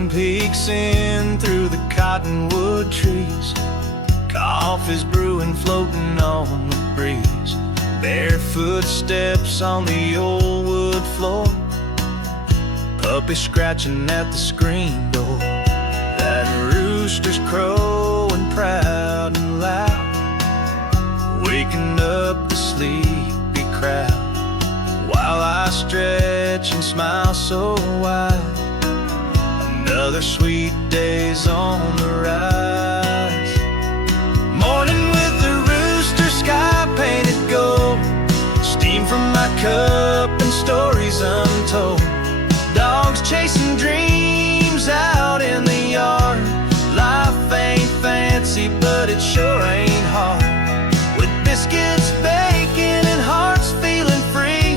sun peeks in through the cottonwood trees. Coffee's brewing, floating on the breeze. Barefoot steps on the old wood floor. Puppy scratching at the screen door. That rooster's crowing proud and loud, waking up the sleepy crowd. While I stretch and smile so wide, another sweet day's on the rise. Morning with the rooster, sky painted gold, steam from my cup and stories untold. Dogs chasing dreams out in the yard. Life ain't fancy, but it sure ain't hard. With biscuits, bacon, and hearts feeling free,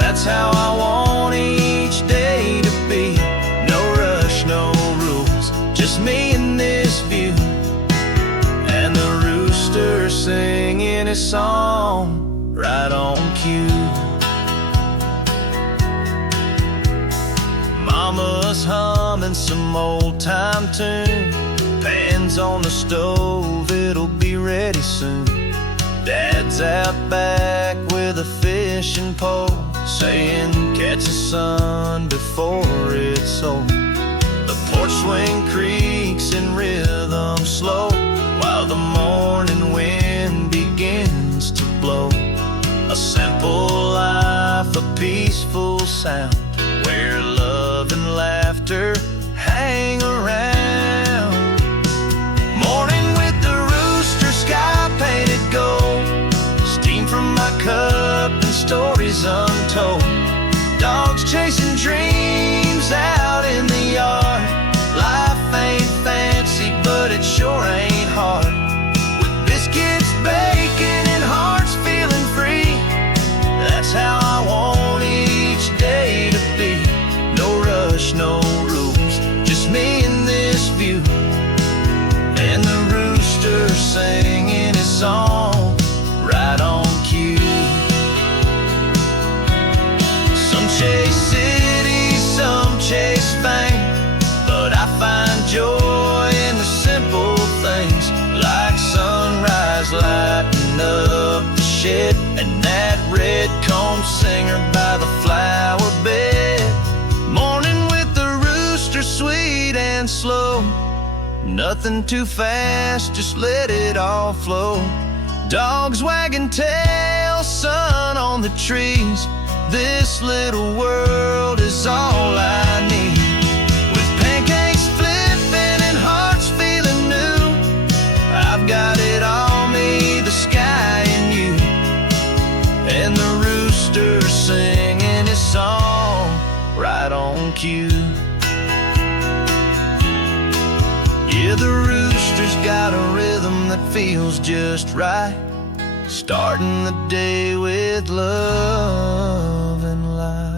that's how I want each day to be. No rush, no rules, just me and this view. And the rooster singing his song right on cue. Mama's humming some old-time tune. Pan's on the stove, it'll be ready soon. Dad's out back with a fishing pole, saying catch the sun before it's old. The porch swing creaks in rhythm slow, while the morning wind begins to blow. A simple life, a peaceful sound, where love and laughter hang around. Morning with the rooster, sky painted gold, steam from my cup and stories untold. Dogs chasing dreams out in the yard. Life ain't fancy, but it sure ain't hard. With biscuits, bacon, and hearts feeling free, that's how I want each day to be. No rush, no rules, just me and this view. And the rooster singing his song right on cue. Some chase cities, some chase fame, but I find joy in the simple things, like sunrise lighting up the shed, and that red comb singer by the flower bed. Morning with the rooster, sweet and slow, nothing too fast, just let it all flow. Dogs wagging tails, sun on the trees. This little world is all I need. With pancakes flipping and hearts feeling new, I've got it all, me, the sky, and you. And the rooster singing his song right on cue. Yeah, the rooster's got a rhythm that feels just right, starting the day with love and light.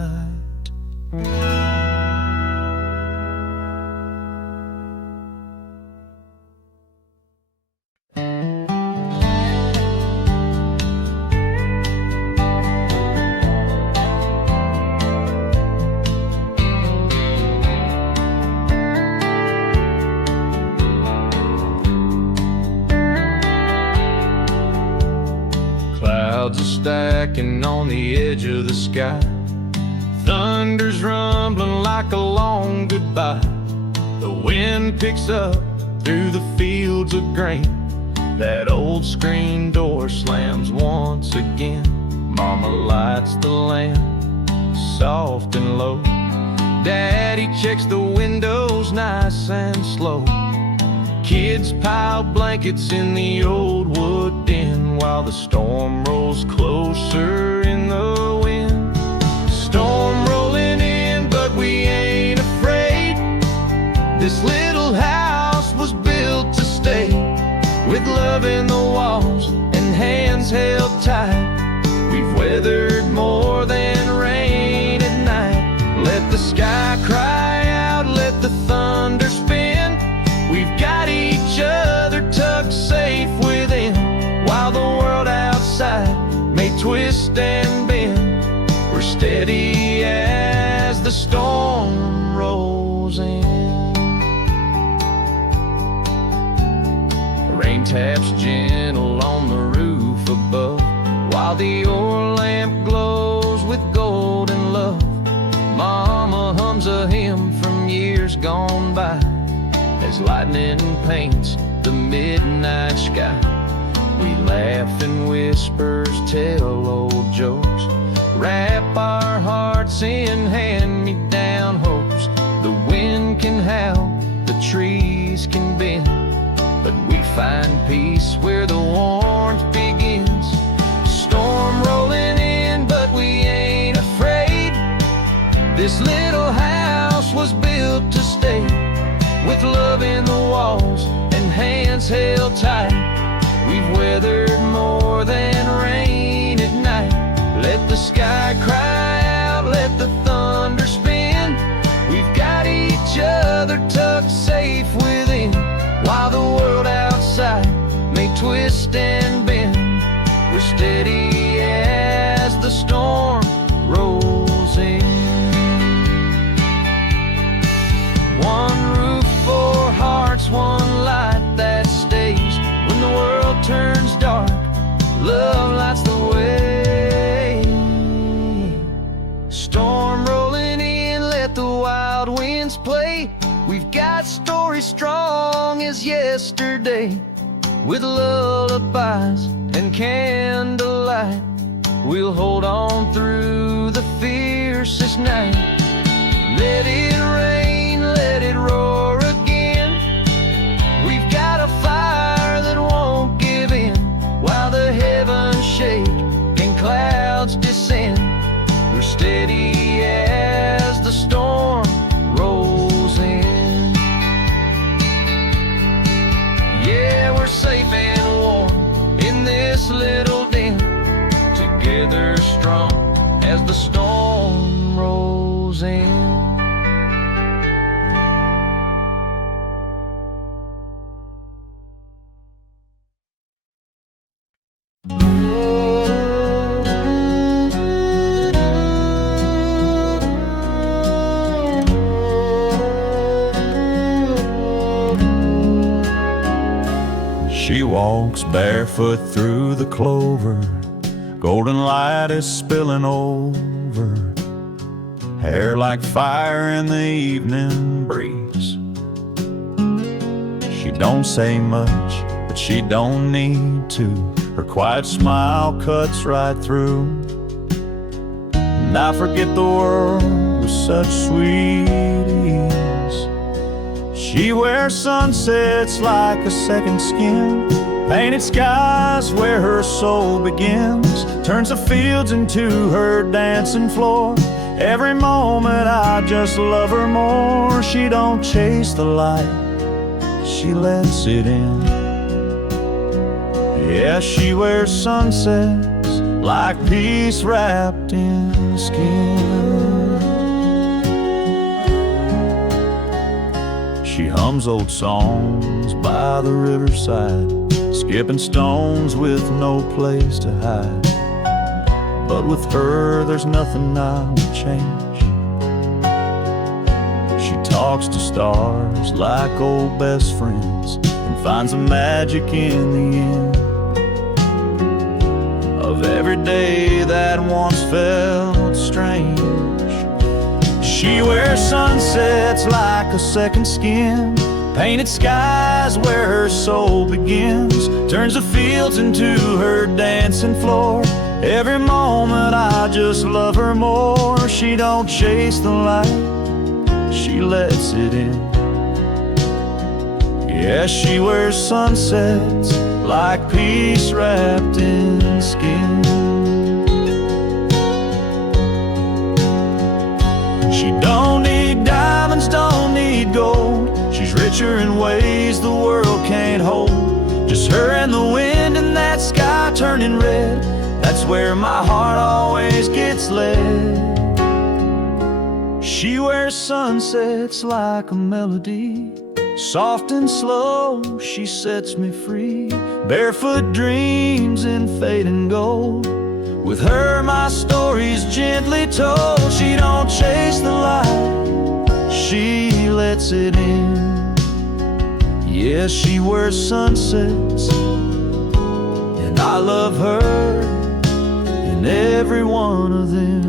Clouds are stacking on the edge of the sky. Thunder's rumbling like a long goodbye. The wind picks up through the fields of grain. That old screen door slams once again. Mama lights the lamp, soft and low. Daddy checks the windows nice and slow. Kids pile blankets in the old wood den, while the storm rolls closer in the wind. Storm rolling in, but we ain't afraid. This little house was built to stay, with love in the walls and hands held tight. We've weathered more than rain at night. Let the sky cry out, let the thunder spin. We've got each other tucked safe within, while the world outside may twist and bend. We're steady as the storm rolls in. rain taps gentle on the roof above, while the oil lamp glows with golden love. Mama hums a hymn from years gone by as lightning paints the midnight sky. We laugh in whispers, tell old jokes, wrap our hearts in hand-me-down hopes. The wind can howl, the trees can bend, but we find peace where the warmth begins. Storm rolling in, but we ain't afraid. This little house was built to stay, with love in the walls and hands held tight. We've weathered more than rain at night. Let the sky cry out, let the thunder spin. We've got each other tucked safe within, while the world outside may twist and bend. We're steady as the storm rolls in. One roof, four hearts, one light that stays. When the world turns dark, love lights the way. Storm rolling in, let the wild winds play. We've got stories strong as yesterday, with lullabies and candlelight. We'll hold on through the fiercest night. Let it rain, let it roar again. We've got a fire that won't give in, while the heavens shake and clouds descend. We're steady as the storm rolls in. Yeah, we're safe and warm in this little den, together strong as the storm rolls in. She walks barefoot through the clover, golden light is spilling over, hair like fire in the evening breeze. She don't say much, but she don't need to. Her quiet smile cuts right through, and I forget the world with such sweet ease. She wears sunsets like a second skin, painted skies where her soul begins, turns the fields into her dancing floor. Every moment I just love her more. She don't chase the light, she lets it in. Yeah, she wears sunsets like peace wrapped in skin. She hums old songs by the riverside, skipping stones with no place to hide. But with her there's nothing I would change. She talks to stars like old best friends, and finds the magic in the end of every day that once felt strange. She wears sunsets like a second skin, painted skies where her soul begins, turns the fields into her dancing floor. Every moment I just love her more. She don't chase the light, she lets it in. Yeah, she wears sunsets like peace wrapped in skin. She don't need diamonds, don't need gold. She's richer in ways the world can't hold. Just her and the wind and that sky turning red, that's where my heart always gets led. She wears sunsets like a melody, soft and slow, she sets me free. Barefoot dreams in fading gold, with her my story's gently told. She don't chase the light, she lets it in. Yeah, she wears sunsets, and I love her in every one of them.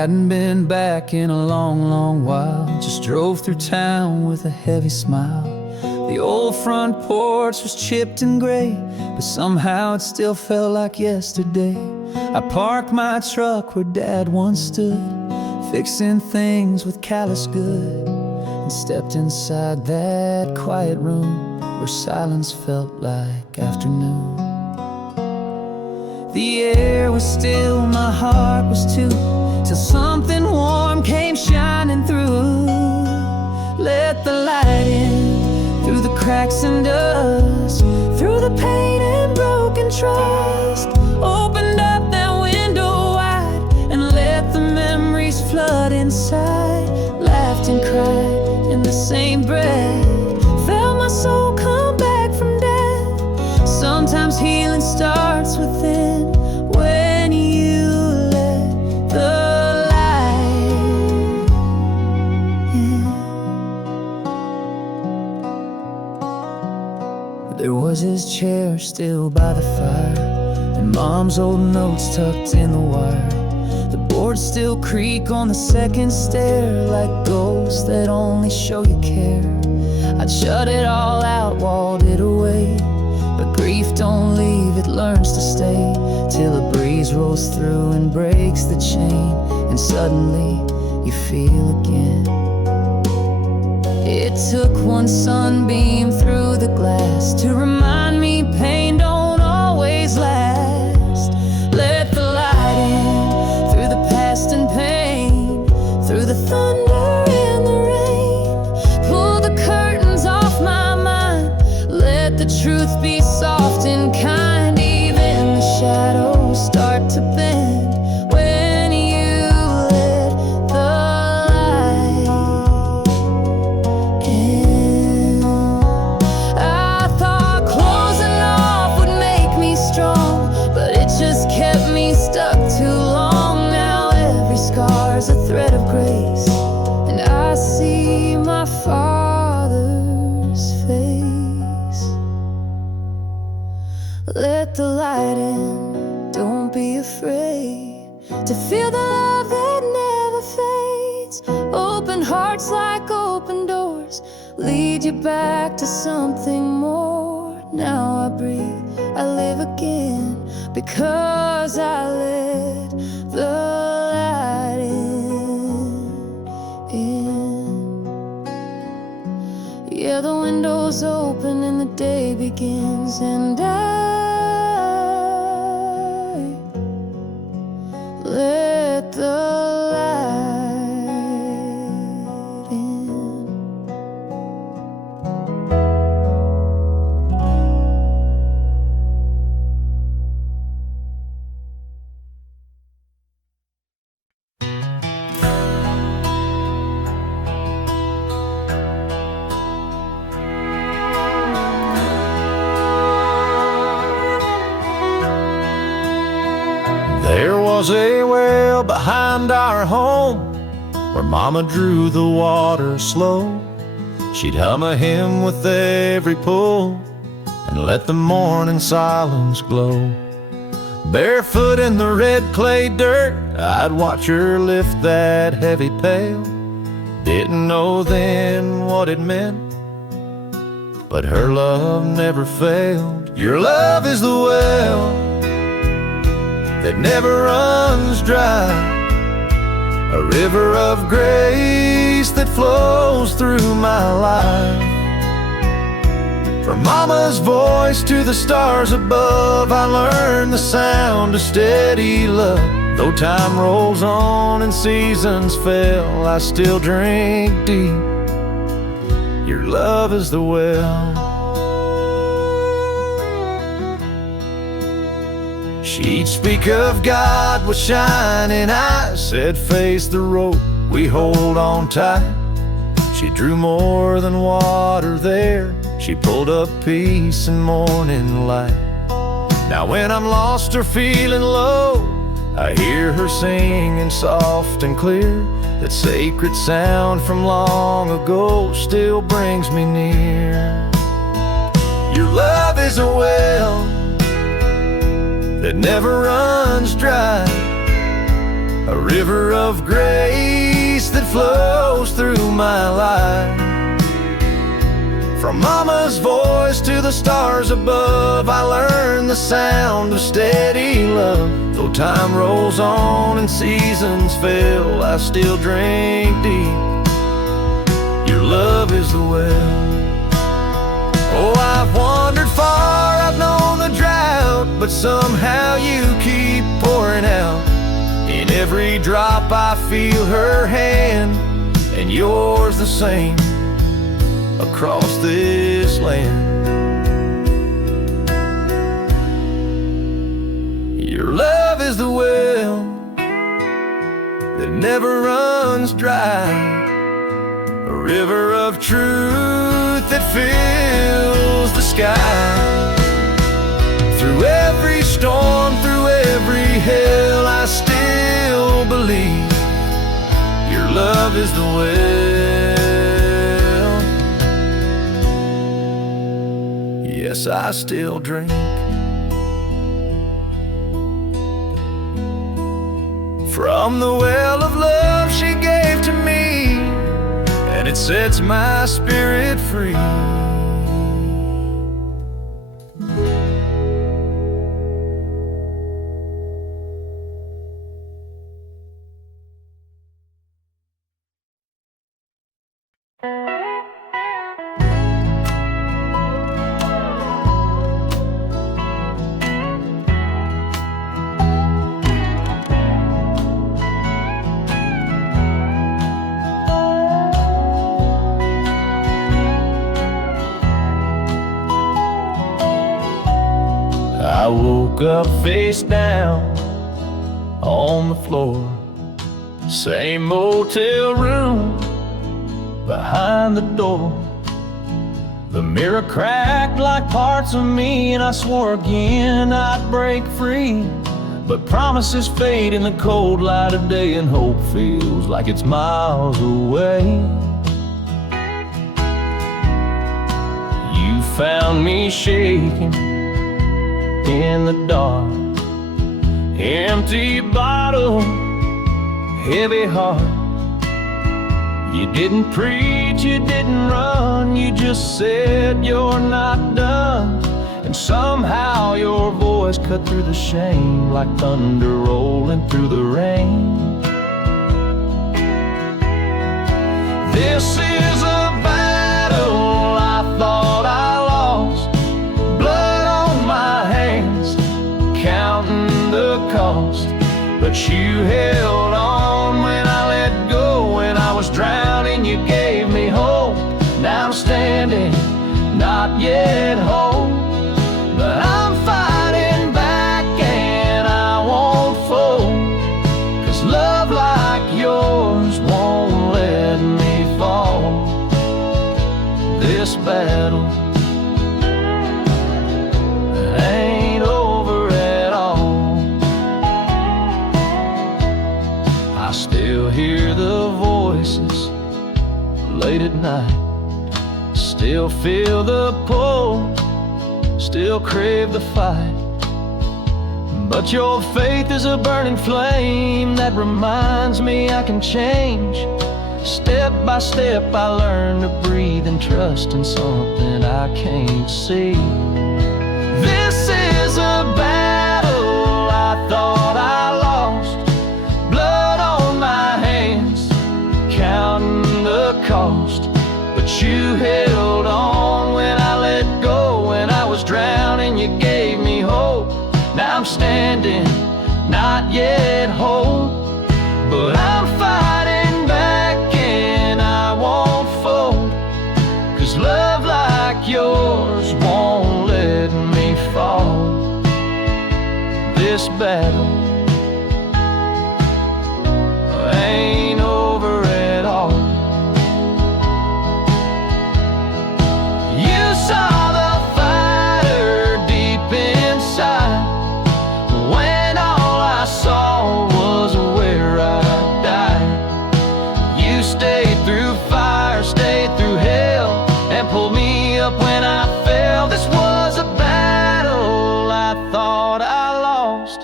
Hadn't been back in a long, long while. Just drove through town with a heavy smile. The old front porch was chipped and gray, but somehow it still felt like yesterday. I parked my truck where Dad once stood, fixing things with callous good, and stepped inside that quiet room where silence felt like afternoon. The air was still, my heart was too, till something warm came shining through. Let the light in, through the cracks and dust, through the pain and broken trust. Opened up that window wide and let the memories flood inside. Laughed and cried in the same breath, felt my soul come back from death. Sometimes healing starts within, when you let the light in. There was his chair still by the fire, and Mom's old notes tucked in the wire. The boards still creak on the second stair, like ghosts that only show you care. I'd shut it all out, walled it away, but grief don't leave, it learns to stay, till a breeze rolls through and breaks the chain, and suddenly you feel again. It took one sunbeam through the glass to remind me pain don't always last. Let the light in, through the past and pain, through the thunder and the rain. Pull the curtains off my mind, let the truth be soft and kind. Even the shadows start to bend when you let the light in. I thought closing off would make me strong, but it just kept me stuck too long. Now every scar's a thread of grace, and I see my Father's face. Let the light in, don't be afraid to feel the love that never fades. Open hearts like open doors, lead you back to something more. Now I breathe, I live again, because I let the light in. Yeah, the window's open and the day begins, and I let the light in. There was a well behind our home where Mama drew the water slow. She'd hum a hymn with every pull and let the morning silence glow. Barefoot in the red clay dirt, I'd watch her lift that heavy pail. Didn't know then what it meant, but her love never failed. Your love is the well that never runs dry, a river of grace that flows through my life. From mama's voice to the stars above, I learned the sound of steady love. Though time rolls on and seasons fail, I still drink deep. Your love is the well. She'd speak of God with shining eyes, said face the rope, we hold on tight. She drew more than water there, she pulled up peace and morning light. Now when I'm lost or feeling low, I hear her singing soft and clear. That sacred sound from long ago still brings me near. Your love is a well that never runs dry, a river of grace that flows through my life. From mama's voice to the stars above, I learned the sound of steady love. Though time rolls on and seasons fail, I still drink deep. Your love is the well. Oh, I've wandered far, I've known the drought, but somehow you keep pouring out. In every drop I feel her hand, and yours the same across this land. Your love is the well that never runs dry, a river of truth that fills the sky. Through every storm, through every hell, I still believe your love is the well. Yes, I still drink from the well of love she gave to me, and it sets my spirit free. I woke up face down on the floor, same motel room behind the door. The mirror cracked like parts of me, and I swore again I'd break free. But promises fade in the cold light of day, and hope feels like it's miles away. You found me shaking in the dark, empty bottle, heavy heart. You didn't preach, you didn't run, you just said you're not done. And somehow your voice cut through the shame like thunder rolling through the rain. This is a battle I thought I lost, blood on my hands, counting the cost. But you held on when I let go, when I was drowning you gave me hope. Now I'm standing, not yet whole, but I'm fighting back and I won't fold. 'Cause love like yours won't let me fall. This battle ain't over at all. I still hear the voices late at night, still feel the pull, still crave the fight. But your faith is a burning flame that reminds me I can change. Step by step I learn to breathe and trust in something I can't see. This is a battle I thought I lost, blood on my hands, counting the cost. But you held on when I let go, not yet whole, but I'm fighting back and I won't fold, 'cause love like yours won't let me fall. This battle ain't over at all. You saw the fighter deep inside, when all I saw was where I'd die. You stayed through fire, stayed through hell, and pulled me up when I fell. This was a battle I thought I lost,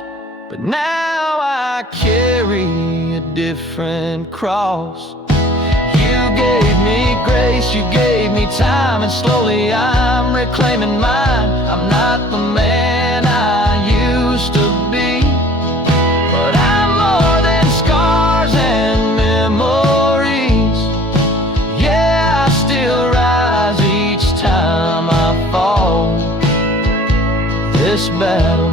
but now I carry a different cross. You gave me grace, you gave me time, and slowly I'm reclaiming mine. I'm not the man I used to be, but I'm more than scars and memories. Yeah, I still rise each time I fall. This battle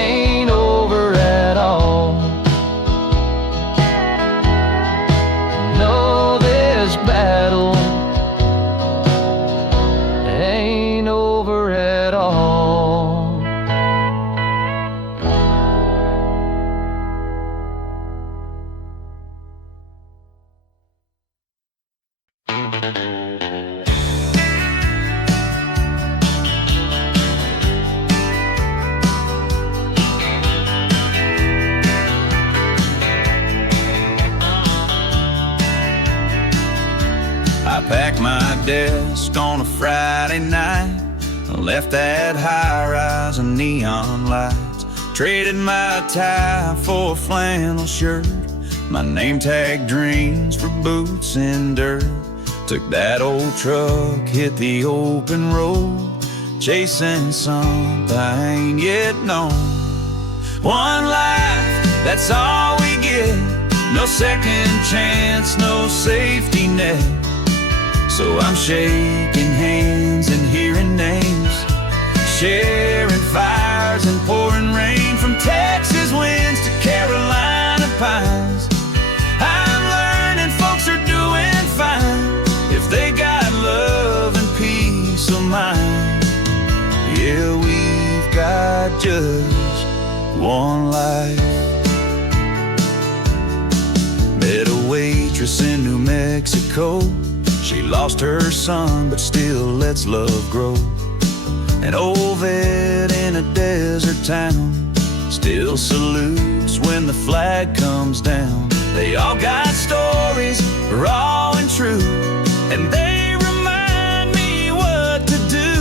ain't over at all. No, this battle ain't over at all. I packed my desk on a Friday night, left that high-rise and neon lights, traded my tie for a flannel shirt, my name tag dreams for boots and dirt. Took that old truck, hit the open road, chasing something I ain't yet known. One life, that's all we get, no second chance, no safety net. So I'm shaking hands and hearing names, sharing fires and pouring rain, from Texas winds to Carolina pines. I'm learning folks are doing fine if they got love and peace of mind. Yeah, we've got just one life. Met a waitress in New Mexico. She lost her son, but still lets love grow. An old vet in a desert town still salutes when the flag comes down. They all got stories, raw and true, and they remind me what to do.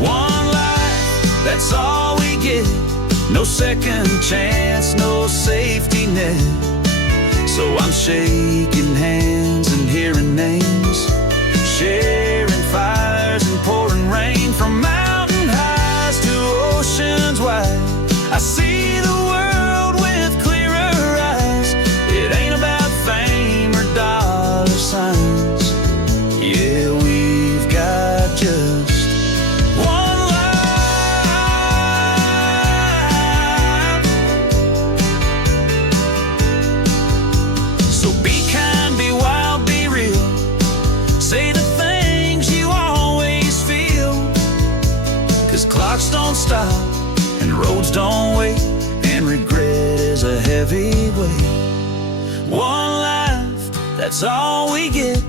One life, that's all we get, no second chance, no safety net. So I'm shaking hands and hearing names, sharing fires and pouring rain, from mountain highs to oceans wide. I see the world with clearer eyes. It ain't about fame or dollar signs. Yeah, we've got just one life. So be kind, be wild, be real. Say the things you always feel, 'cause clocks don't stop and roads don't wait, and regret is a heavy weight. One life, that's all we get.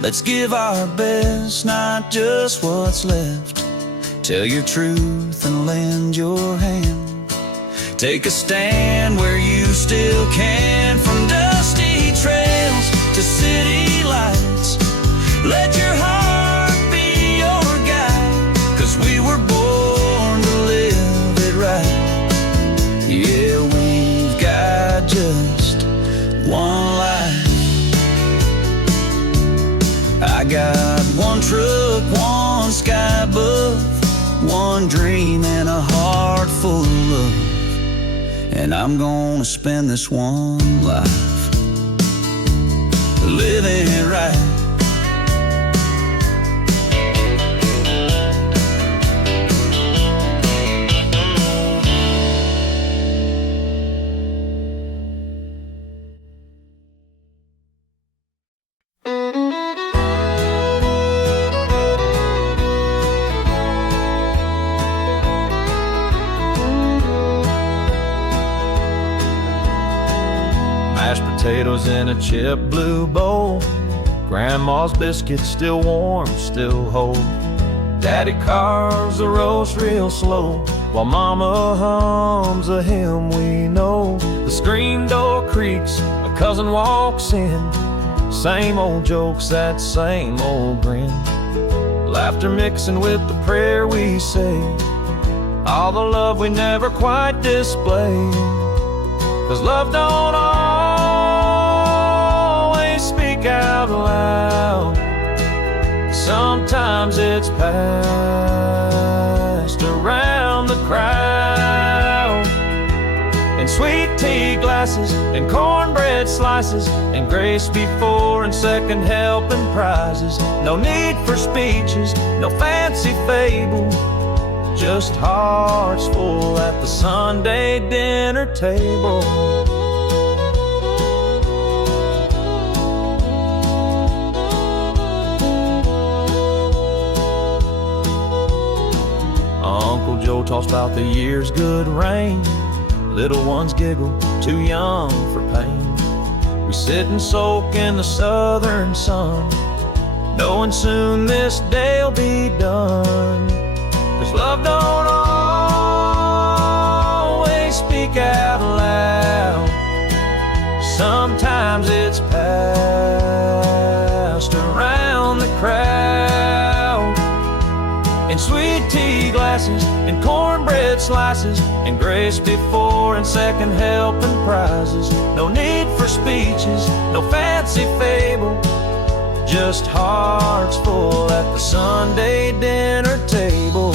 Let's give our best, not just what's left. Tell your truth and lend your hand. Take a stand where you still can, from dusty trails to city lights. Let your heart be your guide, 'cause we were born to live it right. Yeah, we've got just one life. I got one truck, one sky above, one dream and a heart full of love. And I'm gonna spend this one life living it right. potatoes in a chip blue bowl. Grandma's biscuits still warm, still whole. Daddy carves the roast real slow, while Mama hums a hymn we know. The screen door creaks, a cousin walks in. Same old jokes, that same old grin. Laughter mixing with the prayer we say. All the love we never quite display. 'Cause love don't always speak out loud. Sometimes it's passed around the crowd. In sweet tea glasses and cornbread slices, and grace before and second helping prizes. No need for speeches, no fancy fable, just hearts full at the Sunday dinner table. Uncle Joe talks about the year's good rain. Little ones giggle, too young for pain. We sit and soak in the southern sun, knowing soon this day'll be done. 'Cause love don't always speak out loud. Sometimes it's passed around the crowd. In sweet tea glasses and cornbread slices, and grace before and second helping prizes. No need for speeches, no fancy fable, just hearts full at the Sunday dinner table.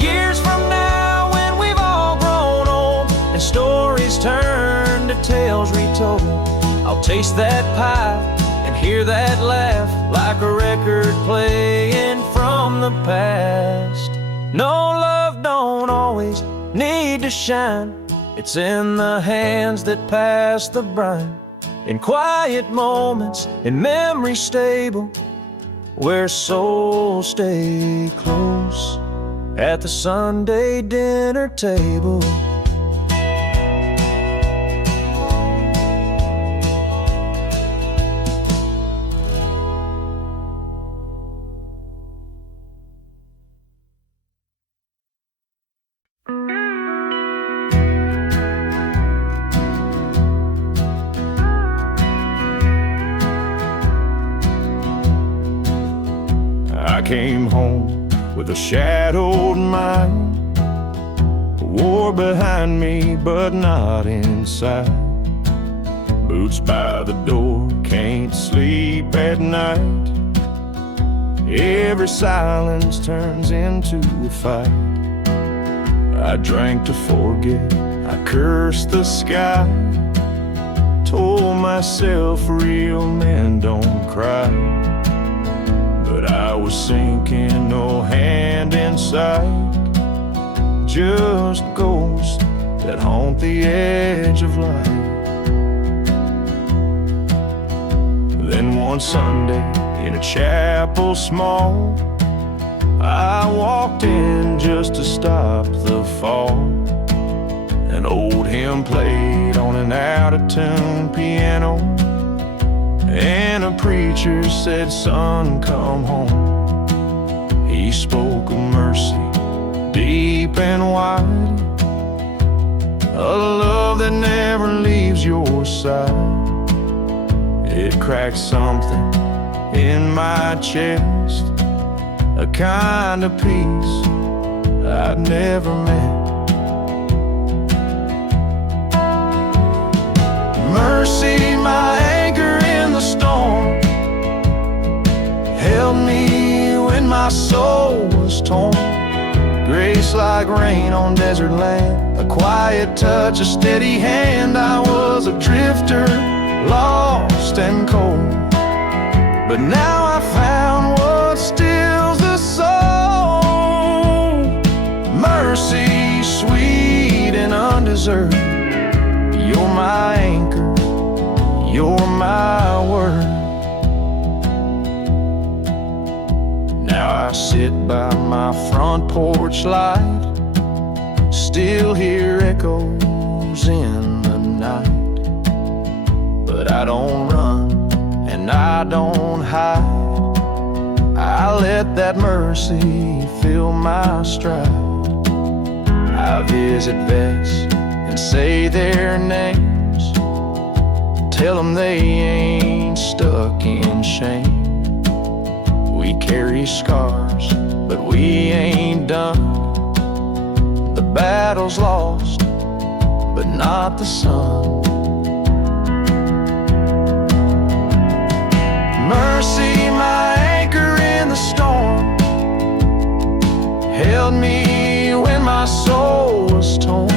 Years from now, when we've all grown old and stories turn to tales retold, I'll taste that pie and hear that laugh like a record playing from the past. No, love don't always need to shine. It's in the hands that pass the brine. In quiet moments, in memory stable, where souls stay close at the Sunday dinner table. I came home with a shadowed mind, a war behind me but not inside. Boots by the door, can't sleep at night. Every silence turns into a fight. I drank to forget, I cursed the sky, told myself real men don't cry. But I was sinking, no hand in sight, just ghosts that haunt the edge of light. Then one Sunday in a chapel small, I walked in just to stop the fall. An old hymn played on an out-of-tune piano, and a preacher said, "Son, come home." He spoke of mercy, deep and wide, a love that never leaves your side. It cracked something in my chest, a kind of peace I'd never met. Mercy, my anchor in the storm, held me when my soul was torn. Grace like rain on desert land, a quiet touch, a steady hand. I was a drifter, lost and cold, but now I found what stills the soul. Mercy, sweet and undeserved, you're my anchor, you're my word. Now I sit by my front porch light, still hear echoes in the night. But I don't run and I don't hide. I let that mercy fill my stride. I visit vets and say their names, tell them they ain't stuck in shame. We carry scars, but we ain't done. The battle's lost, but not the sun. Mercy, my anchor in the storm, held me when my soul was torn.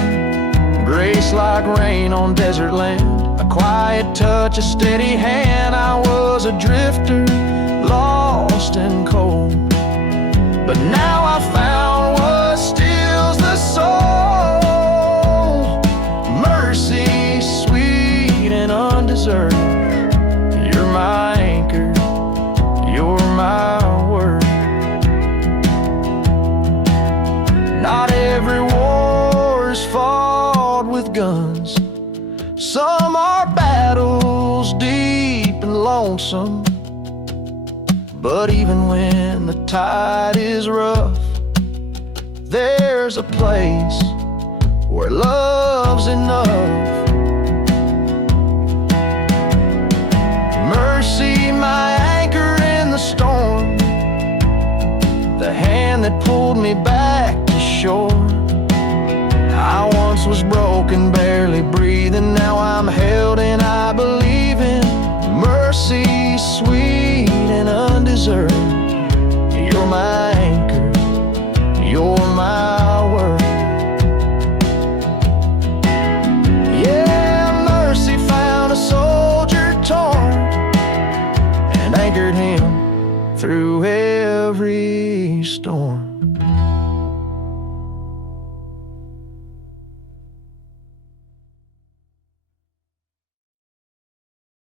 Grace like rain on desert land, a quiet touch, a steady hand. I was a drifter, lost and cold, but now I found what stills the soul. Mercy, sweet and undeserved. You're my anchor, you're my word. Not every war is fought with guns. Some are battles deep and lonesome. But even when the tide is rough, there's a place where love's enough. Mercy, my anchor in the storm, the hand that pulled me back to shore. I once was broken, barely breathing. Now I'm held and I believe in mercy, sweet and undeserved. You're my anchor, you're my word. Yeah, mercy found a soldier torn and anchored him through every storm.